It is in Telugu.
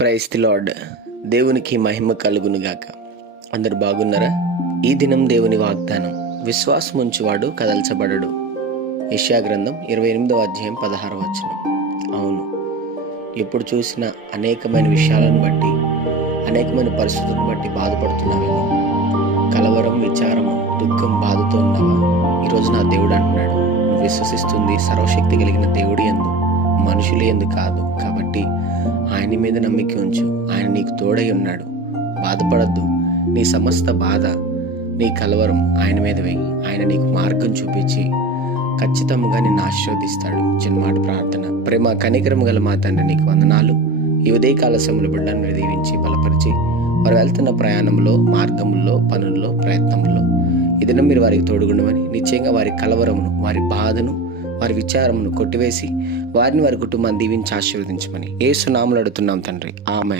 Praise the lord. దేవునికి మహిమ కలుగునుగాక. అందరు బాగున్నారా? ఈ దినం దేవుని వాగ్దానం, విశ్వాసం ఉంచువాడు కదల్చబడడు. యెషయా గ్రంథం 28వ అధ్యాయం 16వ వచనం. అవును, ఎప్పుడు చూసినా అనేకమైన విషయాలను బట్టి, అనేకమైన పరిస్థితులను బట్టి బాధపడుతున్నావేమో. కలవరం, విచారము, దుఃఖం, బాధతో ఉన్నావా? ఈరోజు నా దేవుడు అంటున్నాడు, నువ్వు విశ్వసిస్తుంది సర్వశక్తి కలిగిన దేవుడి యందు, మనుషుల యందు కాదు. కాబట్టి ఆయన మీద నమ్మిక ఉంచు. ఆయన నీకు తోడై ఉన్నాడు. బాధపడద్దు. నీ సమస్త బాధ, నీ కలవరం ఆయన మీద వేయి. ఆయన నీకు మార్గం చూపించి ఖచ్చితంగా నిన్ను ఆశీర్వదిస్తాడు. చిన్నమాట ప్రార్థన. ప్రేమ కనికరం గల మా తండ్రి, నీకు వందనాలు. ఈ ఉదయకాల సమయంలో బిడ్డలను దీవించి బలపరిచి వారు వెళ్తున్న ప్రయాణంలో, మార్గంలో, పనుల్లో, ప్రయత్నంలో ఈ దినం మీరు వారికి తోడుగుండమని, నిశ్చయంగా వారి కలవరమును, వారి బాధను, వారి విచారమును కొట్టివేసి వారిని, వారి కుటుంబాన్ని దీవించి ఆశీర్వదించమని యేసు నామములో అడుగుతున్నాం తండ్రి. ఆమేన్.